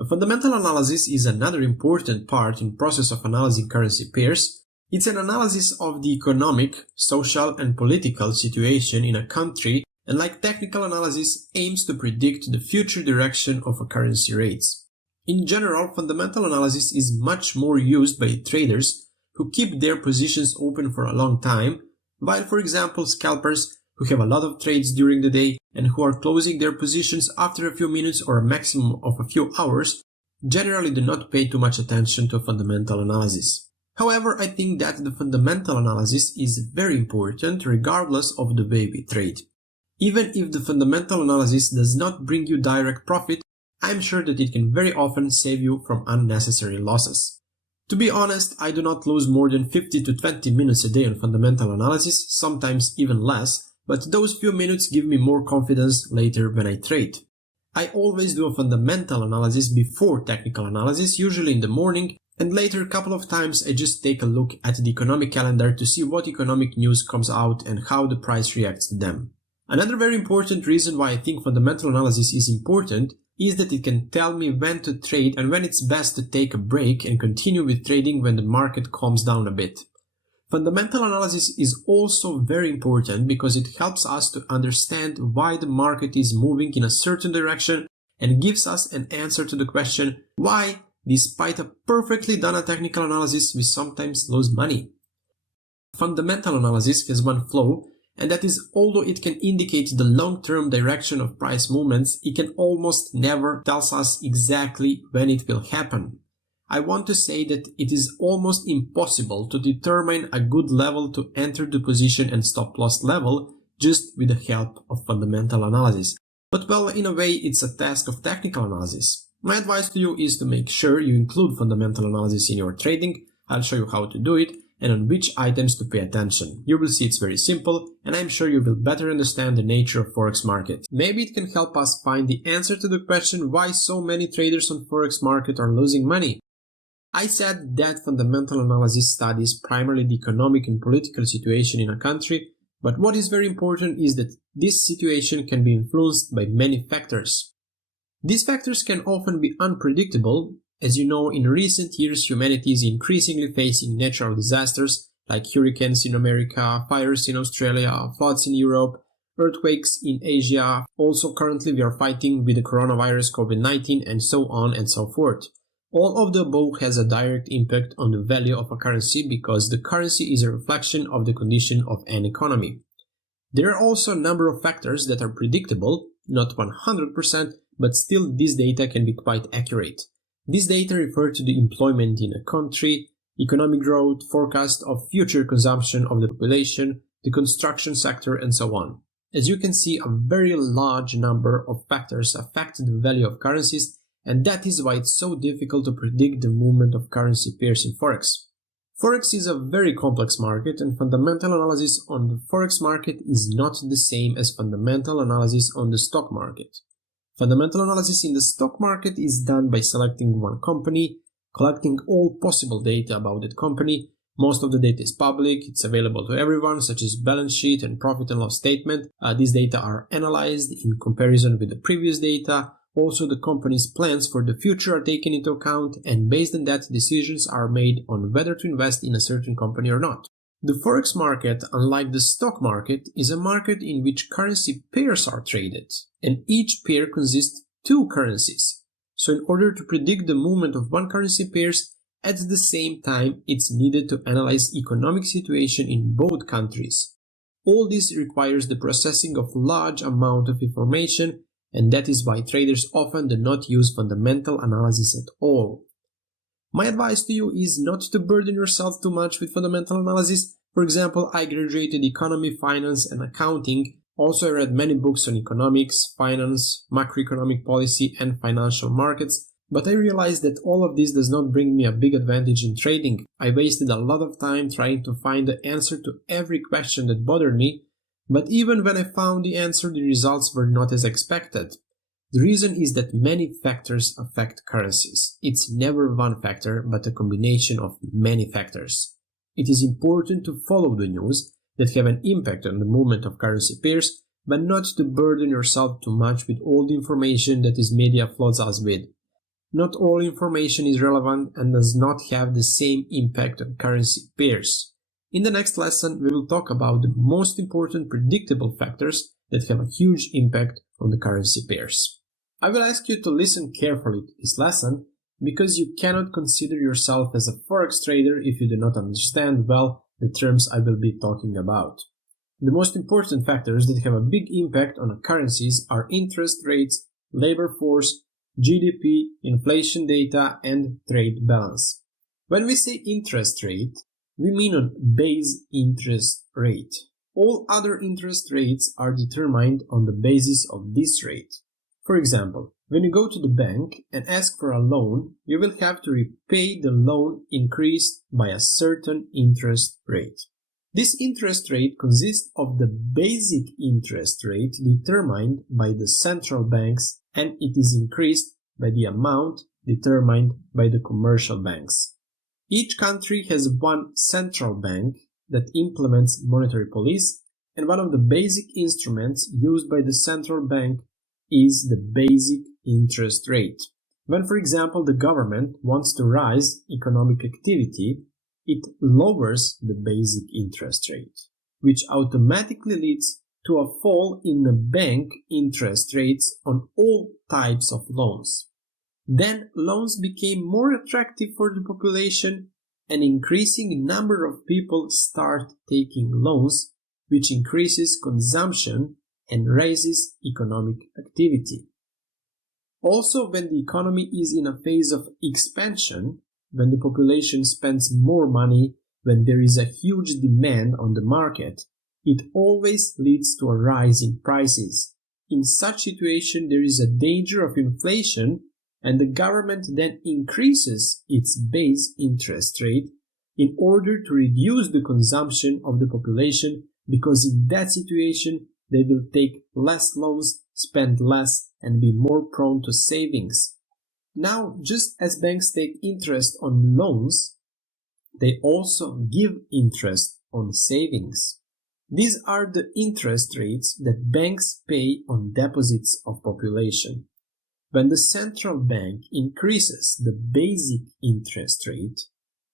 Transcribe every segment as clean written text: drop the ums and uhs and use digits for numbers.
A fundamental analysis is another important part in process of analyzing currency pairs. It's an analysis of the economic, social and political situation in a country, and like technical analysis, aims to predict the future direction of a currency rates. In general, fundamental analysis is much more used by traders who keep their positions open for a long time, while for example scalpers who have a lot of trades during the day and who are closing their positions after a few minutes or a maximum of a few hours generally do not pay too much attention to fundamental analysis. However, I think that the fundamental analysis is very important regardless of the way we trade. Even if the fundamental analysis does not bring you direct profit, I'm sure that it can very often save you from unnecessary losses. To be honest, I do not lose more than 50 to 20 minutes a day on fundamental analysis, sometimes even less, but those few minutes give me more confidence later when I trade. I always do a fundamental analysis before technical analysis, usually in the morning, and later a couple of times I just take a look at the economic calendar to see what economic news comes out and how the price reacts to them. Another very important reason why I think fundamental analysis is important is that it can tell me when to trade and when it's best to take a break and continue with trading when the market calms down a bit. Fundamental analysis is also very important because it helps us to understand why the market is moving in a certain direction and gives us an answer to the question why, despite a perfectly done technical analysis, we sometimes lose money. Fundamental analysis has one flaw, and that is, although it can indicate the long-term direction of price movements, it can almost never tell us exactly when it will happen. I want to say that it is almost impossible to determine a good level to enter the position and stop loss level just with the help of fundamental analysis. But well, in a way, it's a task of technical analysis. My advice to you is to make sure you include fundamental analysis in your trading. I'll show you how to do it and on which items to pay attention. You will see it's very simple, and I'm sure you will better understand the nature of Forex market. Maybe it can help us find the answer to the question why so many traders on Forex market are losing money. I said that fundamental analysis studies primarily the economic and political situation in a country, but what is very important is that this situation can be influenced by many factors. These factors can often be unpredictable. As you know, in recent years humanity is increasingly facing natural disasters like hurricanes in America, fires in Australia, floods in Europe, earthquakes in Asia. Also currently we are fighting with the coronavirus COVID-19 and so on and so forth. All of the above has a direct impact on the value of a currency because the currency is a reflection of the condition of an economy. There are also a number of factors that are predictable, not 100%, but still this data can be quite accurate. These data refer to the employment in a country, economic growth, forecast of future consumption of the population, the construction sector, and so on. As you can see, a very large number of factors affect the value of currencies, and that is why it's so difficult to predict the movement of currency pairs in Forex. Forex is a very complex market, and fundamental analysis on the Forex market is not the same as fundamental analysis on the stock market. Fundamental analysis in the stock market is done by selecting one company, collecting all possible data about that company. Most of the data is public, it's available to everyone, such as balance sheet and profit and loss statement. These data are analyzed in comparison with the previous data. Also, the company's plans for the future are taken into account, and based on that, decisions are made on whether to invest in a certain company or not. The Forex market, unlike the stock market, is a market in which currency pairs are traded, and each pair consists of two currencies. So in order to predict the movement of one currency pairs, at the same time it's needed to analyze economic situation in both countries. All this requires the processing of large amount of information, and that is why traders often do not use fundamental analysis at all. My advice to you is not to burden yourself too much with fundamental analysis. For example, I graduated economy, finance, and accounting. Also, I read many books on economics, finance, macroeconomic policy, and financial markets, but I realized that all of this does not bring me a big advantage in trading. I wasted a lot of time trying to find the answer to every question that bothered me, but even when I found the answer, the results were not as expected. The reason is that many factors affect currencies. It's never one factor, but a combination of many factors. It is important to follow the news that have an impact on the movement of currency pairs, but not to burden yourself too much with all the information that this media floods us with. Not all information is relevant and does not have the same impact on currency pairs. In the next lesson, we will talk about the most important predictable factors that have a huge impact on the currency pairs. I will ask you to listen carefully to this lesson because you cannot consider yourself as a Forex trader if you do not understand well the terms I will be talking about. The most important factors that have a big impact on currencies are interest rates, labor force, GDP, inflation data, and trade balance. When we say interest rate, we mean on base interest rate. All other interest rates are determined on the basis of this rate. For example, when you go to the bank and ask for a loan, you will have to repay the loan increased by a certain interest rate. This interest rate consists of the basic interest rate determined by the central banks, and it is increased by the amount determined by the commercial banks. Each country has one central bank that implements monetary policy, and one of the basic instruments used by the central bank is the basic interest rate. When, for example, the government wants to raise economic activity, it lowers the basic interest rate, which automatically leads to a fall in the bank interest rates on all types of loans. Then loans became more attractive for the population, an increasing number of people start taking loans, which increases consumption and raises economic activity. Also, when the economy is in a phase of expansion, when the population spends more money, when there is a huge demand on the market, it always leads to a rise in prices. In such situation, there is a danger of inflation, and the government then increases its base interest rate in order to reduce the consumption of the population, because in that situation they will take less loans, spend less, and be more prone to savings. Now, just as banks take interest on loans, they also give interest on savings. These are the interest rates that banks pay on deposits of population. When the central bank increases the basic interest rate,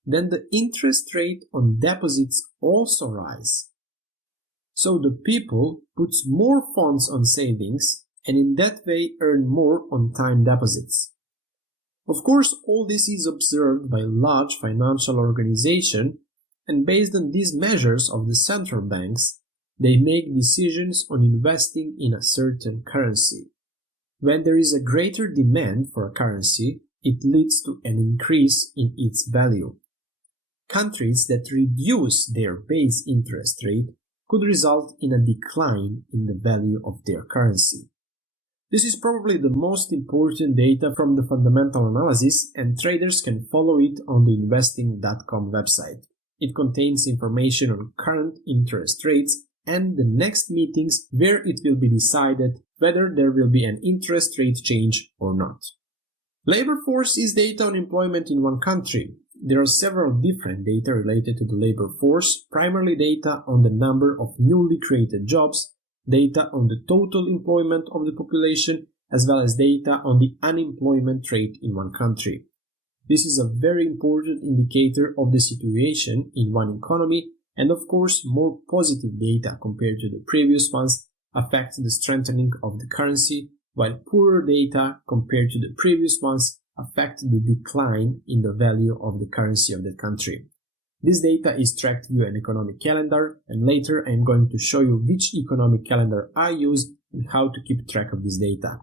then the interest rate on deposits also rise. So the people puts more funds on savings and in that way earn more on time deposits. Of course, all this is observed by large financial organizations, and based on these measures of the central banks, they make decisions on investing in a certain currency. When there is a greater demand for a currency, it leads to an increase in its value. Countries that reduce their base interest rate could result in a decline in the value of their currency. This is probably the most important data from the fundamental analysis, and traders can follow it on the investing.com website. It contains information on current interest rates and the next meetings where it will be decided whether there will be an interest rate change or not. Labor force is data on employment in one country. There are several different data related to the labor force, primarily data on the number of newly created jobs, data on the total employment of the population, as well as data on the unemployment rate in one country. This is a very important indicator of the situation in one economy, and of course more positive data compared to the previous ones affect the strengthening of the currency, while poorer data compared to the previous ones affect the decline in the value of the currency of that country. This data is tracked via an economic calendar, and later I am going to show you which economic calendar I use and how to keep track of this data.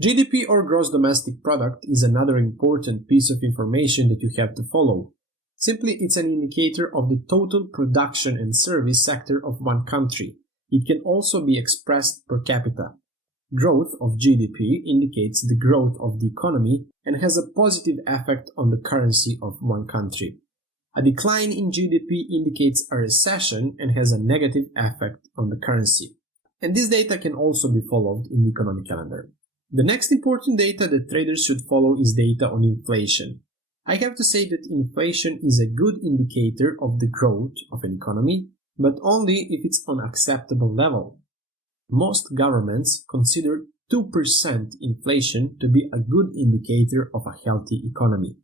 GDP or gross domestic product is another important piece of information that you have to follow. Simply, it's an indicator of the total production and service sector of one country. It can also be expressed per capita. Growth of GDP indicates the growth of the economy and has a positive effect on the currency of one country. A decline in GDP indicates a recession and has a negative effect on the currency. And this data can also be followed in the economic calendar. The next important data that traders should follow is data on inflation. I have to say that inflation is a good indicator of the growth of an economy, but only if it's on acceptable level. Most governments consider 2% inflation to be a good indicator of a healthy economy.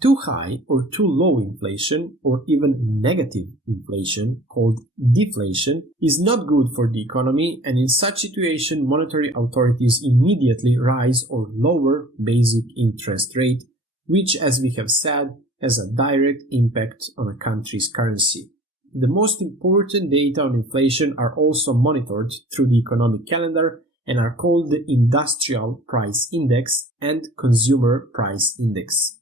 Too high or too low inflation, or even negative inflation, called deflation, is not good for the economy, and in such situation monetary authorities immediately rise or lower basic interest rate, which, as we have said, has a direct impact on a country's currency. The most important data on inflation are also monitored through the economic calendar and are called the Industrial Price Index and Consumer Price Index.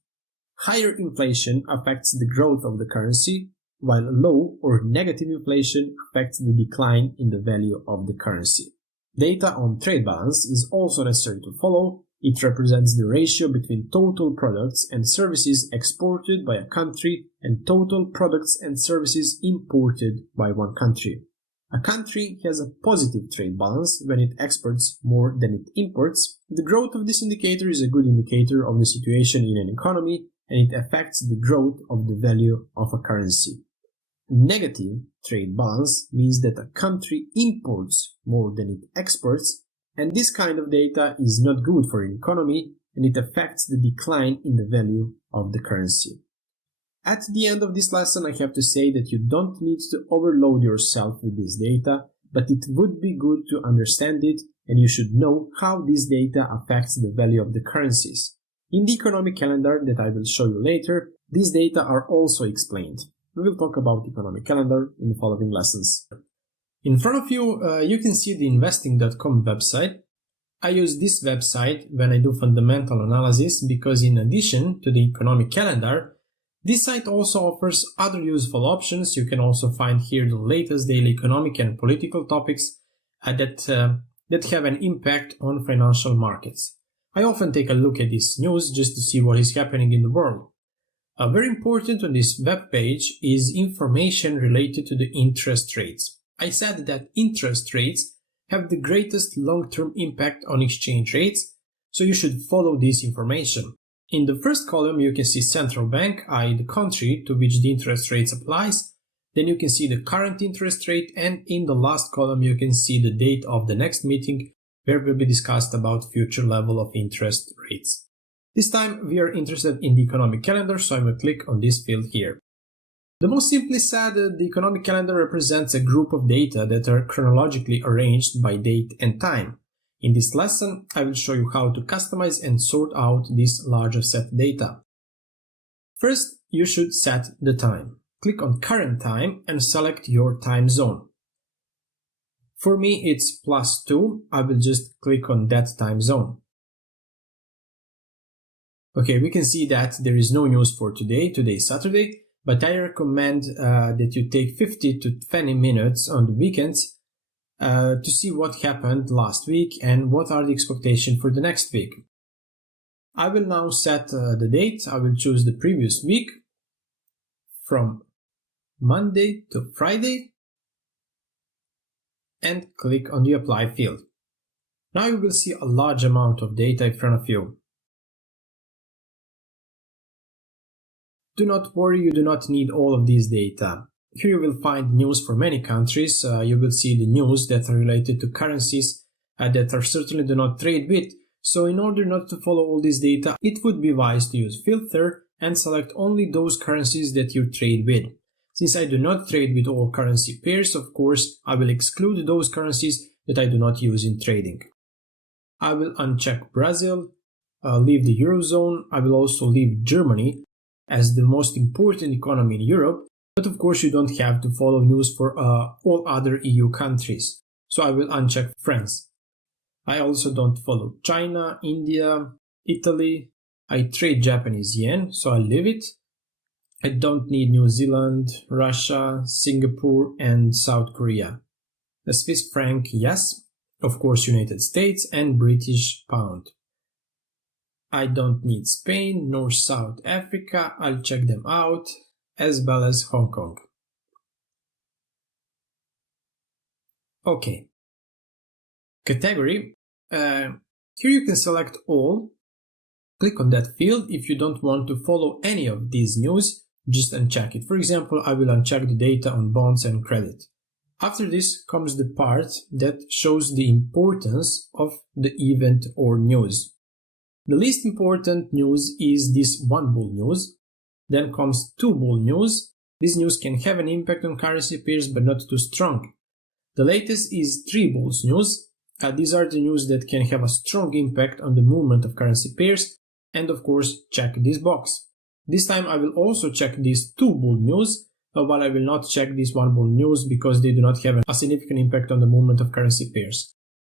Higher inflation affects the growth of the currency, while low or negative inflation affects the decline in the value of the currency. Data on trade balance is also necessary to follow. It represents the ratio between total products and services exported by a country and total products and services imported by one country. A country has a positive trade balance when it exports more than it imports. The growth of this indicator is a good indicator of the situation in an economy, and it affects the growth of the value of a currency. Negative trade balance means that a country imports more than it exports, and this kind of data is not good for an economy, and it affects the decline in the value of the currency. At the end of this lesson, I have to say that you don't need to overload yourself with this data, but it would be good to understand it, and you should know how this data affects the value of the currencies. In the economic calendar that I will show you later, these data are also explained. We will talk about the economic calendar in the following lessons. In front of you, you can see the investing.com website. I use this website when I do fundamental analysis because in addition to the economic calendar, this site also offers other useful options. You can also find here the latest daily economic and political topics that have an impact on financial markets. I often take a look at this news just to see what is happening in the world. Very important on this web page is information related to the interest rates. I said that interest rates have the greatest long-term impact on exchange rates, so you should follow this information. In the first column you can see central bank, i.e. the country to which the interest rates applies. Then you can see the current interest rate, and in the last column you can see the date of the next meeting where will be discussed about future level of interest rates. This time we are interested in the economic calendar, so I will click on this field here. The most simply said, the economic calendar represents a group of data that are chronologically arranged by date and time. In this lesson, I will show you how to customize and sort out this larger set data. First, you should set the time. Click on current time and select your time zone. For me, it's +2. I will just click on that time zone. Okay, we can see that there is no news for today. Today is Saturday, but I recommend that you take 50 to 20 minutes on the weekends to see what happened last week and what are the expectations for the next week. I will now set the date. I will choose the previous week from Monday to Friday and click on the apply field. Now you will see a large amount of data in front of you. Do not worry, you do not need all of these data. Here you will find news for many countries. You will see the news that are related to currencies that are certainly do not trade with. So in order not to follow all this data, it would be wise to use filter and select only those currencies that you trade with. Since I do not trade with all currency pairs, of course, I will exclude those currencies that I do not use in trading. I will uncheck Brazil, leave the Eurozone. I will also leave Germany as the most important economy in Europe, but of course you don't have to follow news for all other EU countries. So I will uncheck France. I also don't follow China, India, Italy. I trade Japanese yen, so I leave it. I don't need New Zealand, Russia, Singapore, and South Korea. The Swiss franc, yes. Of course, United States and British pound. I don't need Spain nor South Africa. I'll check them out, as well as Hong Kong. Okay. Category. Here you can select all. Click on that field if you don't want to follow any of these news. just uncheck it. For example, I will uncheck the data on bonds and credit. After this comes the part that shows the importance of the event or news. The least important news is this one bull news. Then comes two bull news. This news can have an impact on currency pairs but not too strong. The latest is three bulls news. These are the news that can have a strong impact on the movement of currency pairs, and of course check this box. This time I will also check these two bull news, while I will not check this one bull news because they do not have a significant impact on the movement of currency pairs.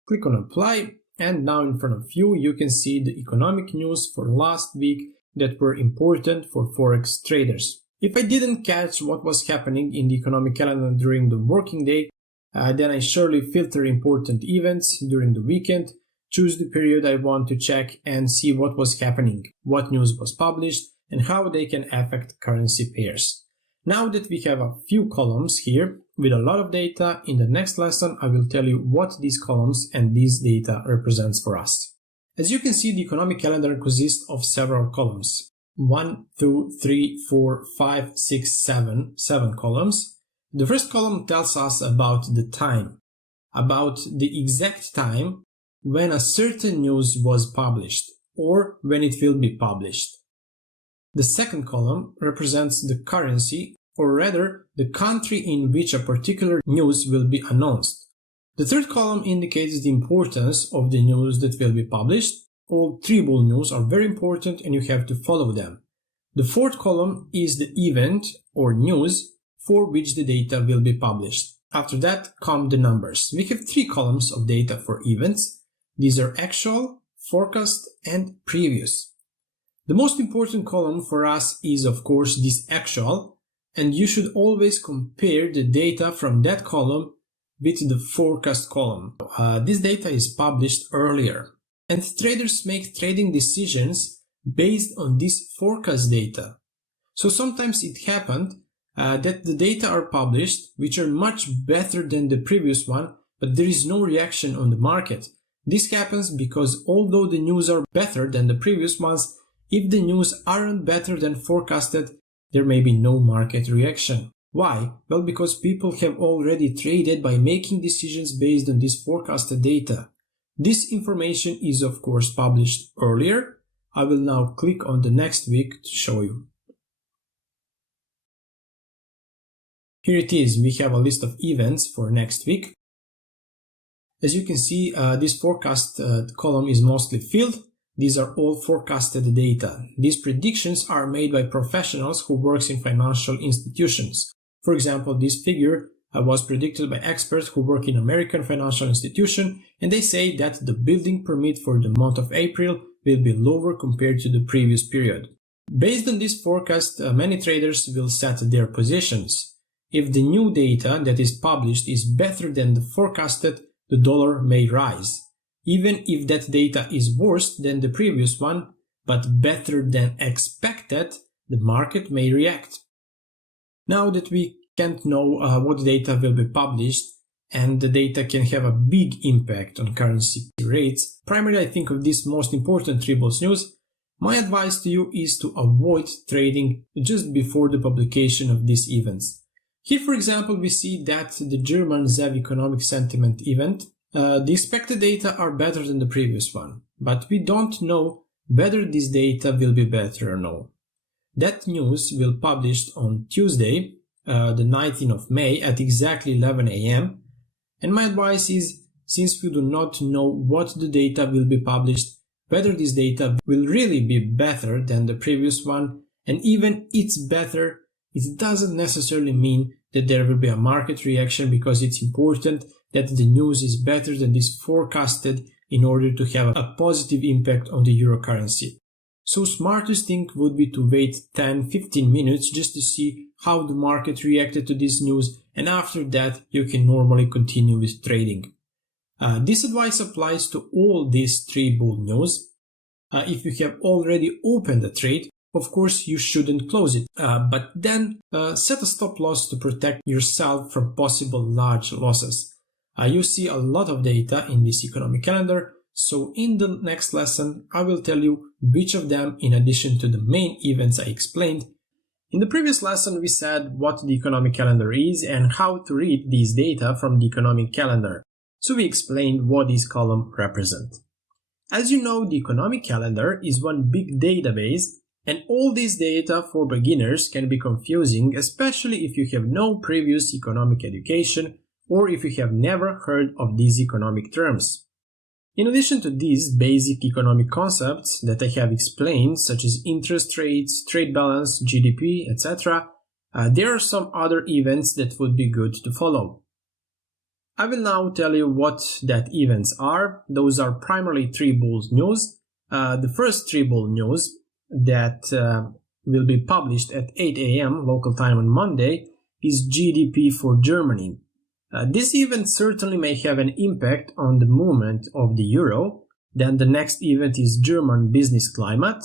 Click on apply, and now in front of you you can see the economic news for last week that were important for Forex traders. If I didn't catch what was happening in the economic calendar during the working day, then I surely filter important events during the weekend, choose the period I want to check and see what was happening, what news was published, and how they can affect currency pairs. Now that we have a few columns here with a lot of data, in the next lesson I will tell you what these columns and these data represents for us. As you can see, the economic calendar consists of several columns. 1, 2, 3, 4, 5, 6, 7 columns. The first column tells us about the time, about the exact time when a certain news was published or when it will be published. The second column represents the currency, or rather the country in which a particular news will be announced. The third column indicates the importance of the news that will be published. All three bull news are very important and you have to follow them. The fourth column is the event or news for which the data will be published. After that come the numbers. We have three columns of data for events. These are actual, forecast, and previous. The most important column for us is of course this actual, and you should always compare the data from that column with the forecast column. This data is published earlier, and traders make trading decisions based on this forecast data. So sometimes it happened that the data are published which are much better than the previous one, but there is no reaction on the market. This happens because although the news are better than the previous ones, if the news aren't better than forecasted, there may be no market reaction. Why? Well, because people have already traded by making decisions based on this forecasted data. This information is of course published earlier. I will now click on the next week to show you. Here it is, we have a list of events for next week. As you can see, this forecast column is mostly filled. These are all forecasted data. These predictions are made by professionals who work in financial institutions. For example, this figure was predicted by experts who work in American financial institution, and they say that the building permit for the month of April will be lower compared to the previous period. Based on this forecast, many traders will set their positions. If the new data that is published is better than the forecasted, the dollar may rise. Even if that data is worse than the previous one, but better than expected, the market may react. Now that we can't know what data will be published, and the data can have a big impact on currency rates, primarily I think of this most important three bulls news, my advice to you is to avoid trading just before the publication of these events. Here, for example, we see that the German ZEV economic sentiment event, the expected data are better than the previous one, but we don't know whether this data will be better or no. That news will be published on Tuesday, the 19th of May at exactly 11 a.m. And my advice is, since we do not know what the data will be published, whether this data will really be better than the previous one, and even it's better, it doesn't necessarily mean that there will be a market reaction, because it's important that the news is better than this forecasted in order to have a positive impact on the euro currency. So smartest thing would be to wait 10-15 minutes just to see how the market reacted to this news, and after that you can normally continue with trading. This advice applies to all these three bull news. If you have already opened a trade, of course you shouldn't close it, but then set a stop loss to protect yourself from possible large losses. You see a lot of data in this economic calendar, so in the next lesson I will tell you which of them, in addition to the main events I explained, In the previous lesson, we said what the economic calendar is and how to read these data from the economic calendar, so we explained what this column represents. As you know, the economic calendar is one big database, and all this data for beginners can be confusing, especially if you have no previous economic education or if you have never heard of these economic terms. In addition to these basic economic concepts that I have explained, such as interest rates, trade balance, GDP, etc., there are some other events that would be good to follow. I will now tell you what that events are. Those are primarily 3 bull news. The first 3 bull news that will be published at 8 a.m. local time on Monday is GDP for Germany. This event certainly may have an impact on the movement of the euro. Then the next event is German business climate.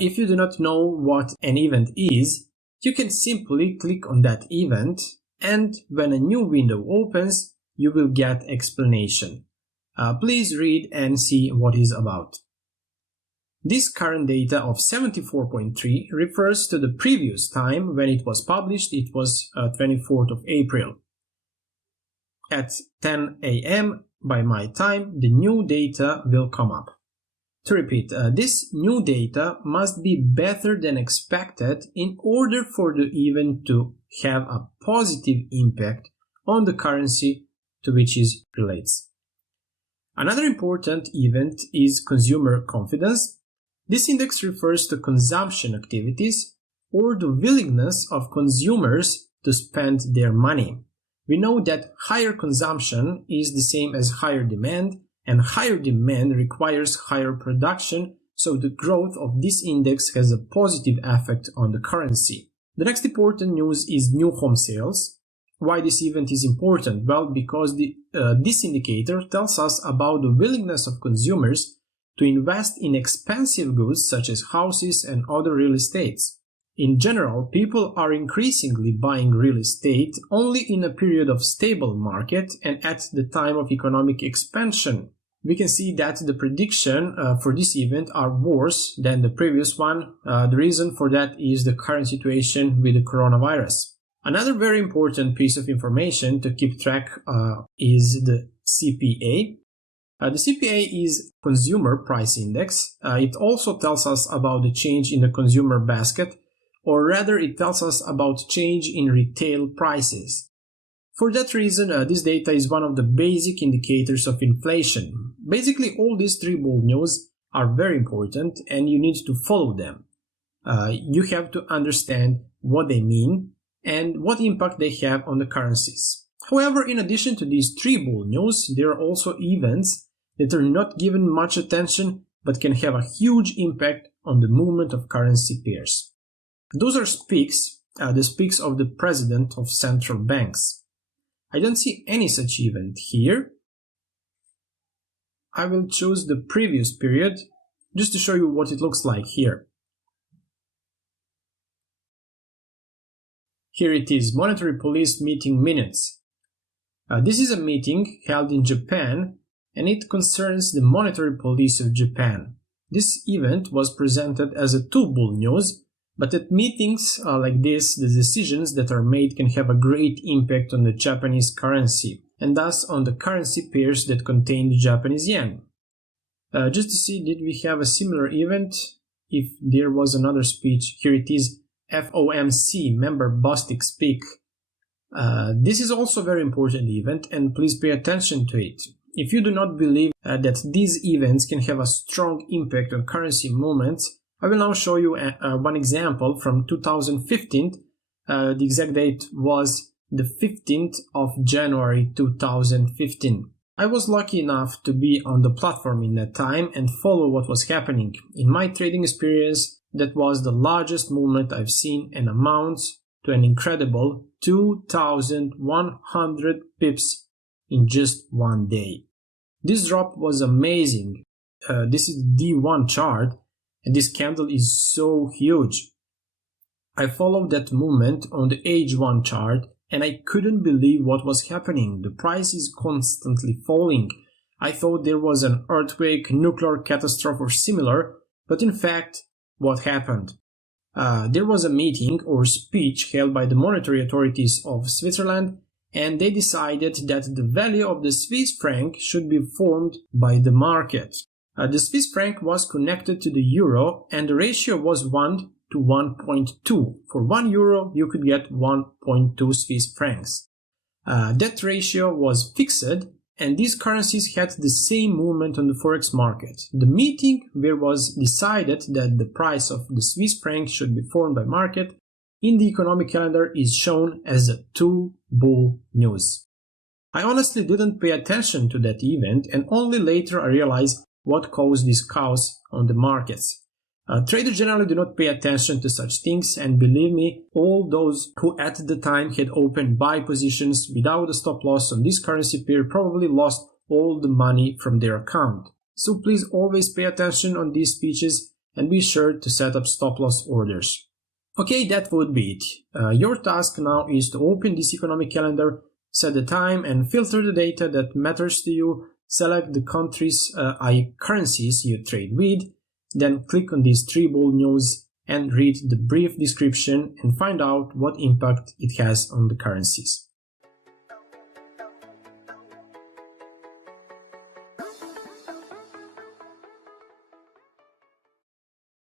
If you do not know what an event is, you can simply click on that event, and when a new window opens, you will get explanation. Please read and see what it's about. This current data of 74.3 refers to the previous time when it was published. It was 24th of April. At 10 a.m. by my time, the new data will come up. To repeat, this new data must be better than expected in order for the event to have a positive impact on the currency to which it relates. Another important event is consumer confidence. This index refers to consumption activities or the willingness of consumers to spend their money. We know that higher consumption is the same as higher demand, and higher demand requires higher production, so the growth of this index has a positive effect on the currency. The next important news is new home sales. Why this event is important? Well, because this indicator tells us about the willingness of consumers to invest in expensive goods such as houses and other real estates. In general, people are increasingly buying real estate only in a period of stable market and at the time of economic expansion. We can see that the prediction for this event are worse than the previous one. The reason for that is the current situation with the coronavirus. Another very important piece of information to keep track is the CPA. The CPA is Consumer Price Index. It also tells us about the change in the consumer basket, or rather it tells us about change in retail prices. For that reason, this data is one of the basic indicators of inflation. Basically, all these 3 bull news are very important and you need to follow them. You have to understand what they mean and what impact they have on the currencies. However, in addition to these 3 bull news, there are also events that are not given much attention but can have a huge impact on the movement of currency pairs. Those are speaks, the speaks of the president of central banks. I don't see any such event here. I will choose the previous period just to show you what it looks like here. Here it is, Monetary Police Meeting Minutes. This is a meeting held in Japan and it concerns the Monetary Police of Japan. This event was presented as a 2 bull news, but at meetings like this, the decisions that are made can have a great impact on the Japanese currency, and thus on the currency pairs that contain the Japanese yen. Just to see, did we have a similar event? If there was another speech, here it is, FOMC, Member Bostic Speak. This is also a very important event, and please pay attention to it. If you do not believe that these events can have a strong impact on currency movements, I will now show you one example from 2015. The exact date was the 15th of January 2015. I was lucky enough to be on the platform in that time and follow what was happening. In my trading experience, that was the largest movement I've seen and amounts to an incredible 2,100 pips in just one day. This drop was amazing. This is the D1 chart. And this candle is so huge. I followed that movement on the H1 chart and I couldn't believe what was happening. The price is constantly falling. I thought there was an earthquake, nuclear catastrophe or similar, but in fact, what happened? there was a meeting or speech held by the monetary authorities of Switzerland, and they decided that the value of the Swiss franc should be formed by the market. The Swiss franc was connected to the euro, and the ratio was 1 to 1.2. For 1 euro, you could get 1.2 Swiss francs. That ratio was fixed, and these currencies had the same movement on the Forex market. The meeting where was decided that the price of the Swiss franc should be formed by market in the economic calendar is shown as a 2 bull news. I honestly didn't pay attention to that event, and only later I realized what caused this chaos on the markets. Traders generally do not pay attention to such things, and believe me, all those who at the time had opened buy positions without a stop loss on this currency pair probably lost all the money from their account. So please always pay attention on these speeches and be sure to set up stop loss orders. Okay, that would be it. Your task now is to open this economic calendar, set the time and filter the data that matters to you, select the countries' currencies you trade with, then click on these 3 bull news and read the brief description and find out what impact it has on the currencies.